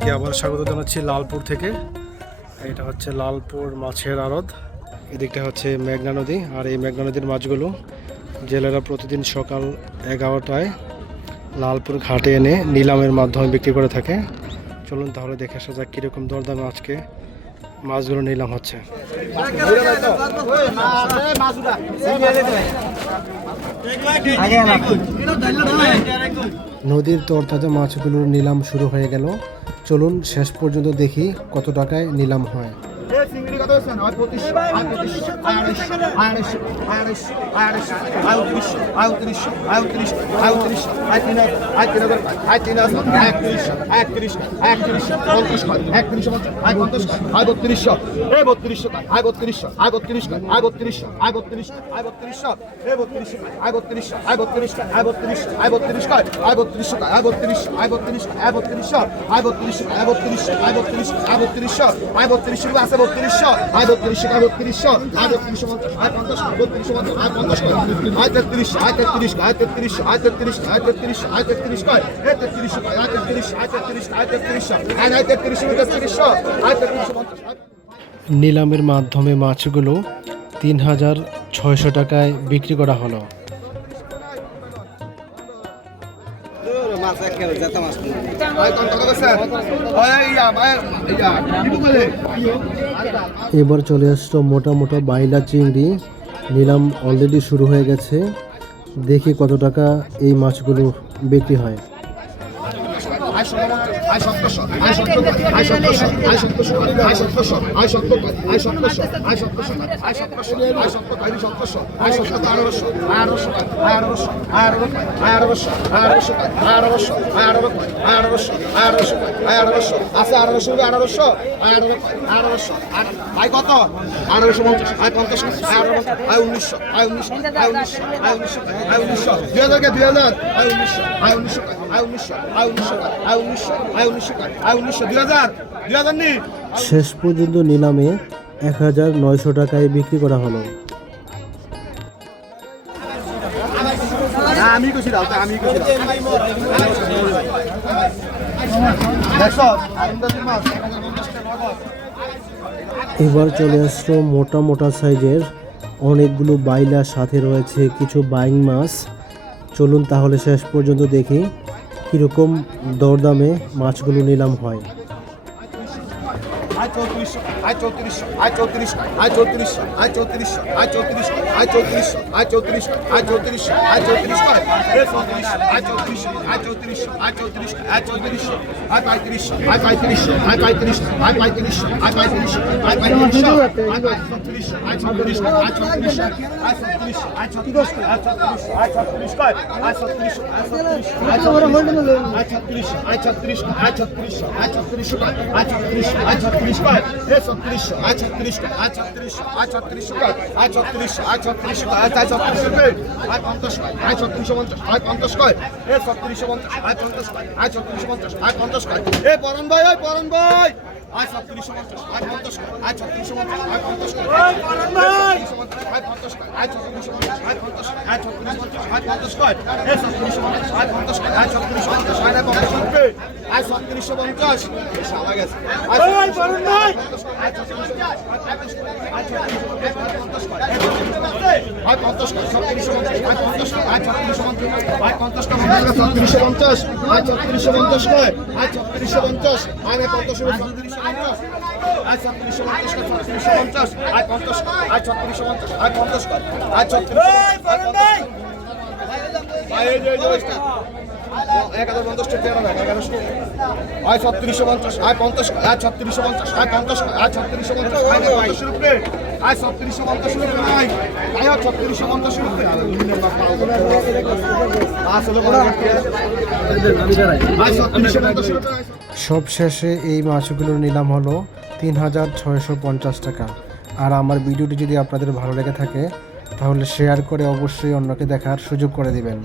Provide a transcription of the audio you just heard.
সবাইকে আবার স্বাগত জানাচ্ছি লালপুর থেকে। এটা হচ্ছে লালপুর মাছের আড়ত, এদিকটা হচ্ছে মেঘনা নদী। আর এই মেঘনা নদীর মাছগুলো জেলেরা প্রতিদিন সকাল 11টায় লালপুর ঘাটে এনে নিলামের মাধ্যমে বিক্রি করে থাকে। চলুন তাহলে দেখে আসা যাক কীরকম দরদামে আজকে মাছগুলো নিলাম হচ্ছে। নদীর তরতাজা মাছগুলোর নিলাম শুরু হয়ে গেল। চলুন শেষ পর্যন্ত দেখি কত টাকায় নিলাম হয়। নিলামের মাধ্যমে মাছগুলো 3600 টাকায় বিক্রি করা হলো। এবার চলে আসলো মোটা মোটা বাইলা চিংড়ি। নিলাম অলরেডি শুরু হয়ে গেছে, দেখি কত টাকা এই মাছগুলো বিক্রি হয়। শেষ পর্যন্ত নিলামে 1900 টাকায় বিক্রি করা হলো। এবার চলে আসলো মোটা মোটা সাইজের অনেকগুলো বাইলা, সাথে রয়েছে কিছু বাইং মাছ। চলুন তাহলে শেষ পর্যন্ত দেখি কীরকম দরদামে মাছগুলো নিলাম হয়। সব শেষে এই মাছগুলোর নিলাম হলো 3650 টাকা। আর আমার ভিডিওটি যদি আপনাদের ভালো লেগে থাকে তাহলে শেয়ার করে অবশ্যই অন্যকে দেখার সুযোগ করে দিবেন।